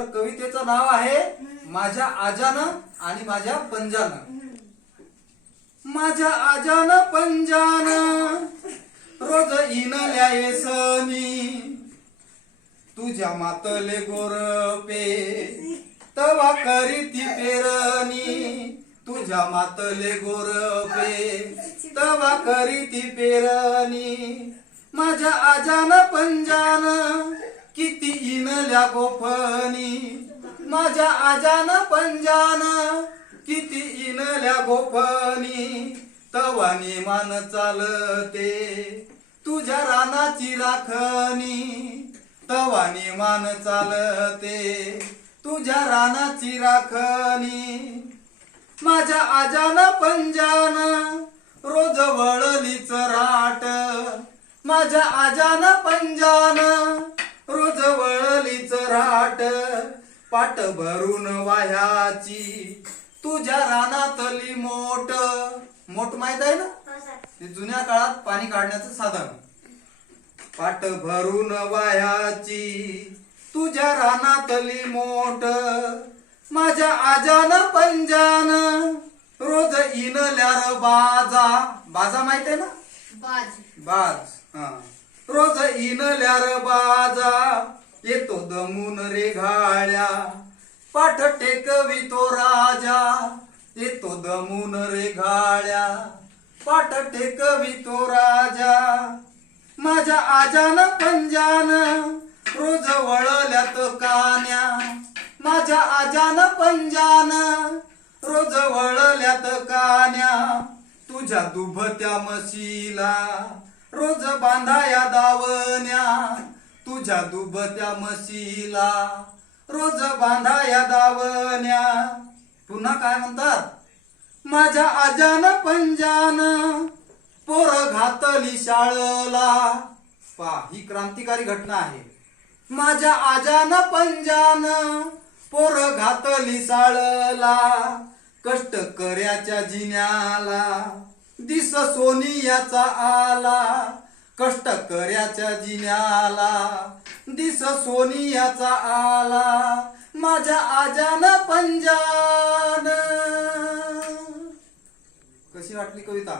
कवितेचं नाव आहे माझ्या आजानं आणि माझ्या पंजानं. माझ्या आजानं पंजानं रोज इनल्या येसनी, तुझ्या मातले गोरपे तवा करीती पेरणी, तुझ्या मातले गोरपे तवा करीती पेरणी. माझ्या आजानं पंजानं किती इनल्या गोफणी, माझ्या आजानं पंजानं किती इनल्या गोफणी. तवानी मान चालते तुझ्या रानाची राखणी, तवानी मान चालते तुझ्या रानाची राखणी. माझ्या आजानं पंजानं रोज वळलीच राट, माझ्या आजानं पंजानं रोज वळलीच राट. पाट भरून वाह्याची तुझ्या रानातली मोट, मोट माहित आहे ना, ते जुन्या काळात पाणी काढण्याचं साधन. पाट भरून वाह्याची तुझ्या रानातली मोट. माझ्या आजानं पंजानं रोज इनल्यार बाजा, बाजा माहित आहे ना, बाज. रोज इनल्यार बाजा येतो दमून रे घाड्या. पाठ टेकवितो राजा येतो दमून रे घाड्या, पाठ टेकवितो राजा. माझ्या आजानं पंजानं रोज वळल्यात कान्या, माझ्या आजानं पंजानं रोज वळल्यात कान्या. तुझ्या दुभत्या म्हशीला रोज बांधाया दावण्या, तुझ्या दुभत्या म्हशीला रोज बांधाया दावण्या. पुन्हा काय म्हणतात, माझ्या आजानं पंजानं पोर घातली शाळला. पहा, ही क्रांतिकारी घटना आहे. माझ्या आजानं पंजानं पोर घातली शाळला. कष्ट कर्याच्या जिन्याला दिस सोनियाचा आला, कष्ट कर्याच्या जिन्याला दिस सोनियाचा आला. माझ्या आजानं पंजानं. कशी वाटली कविता?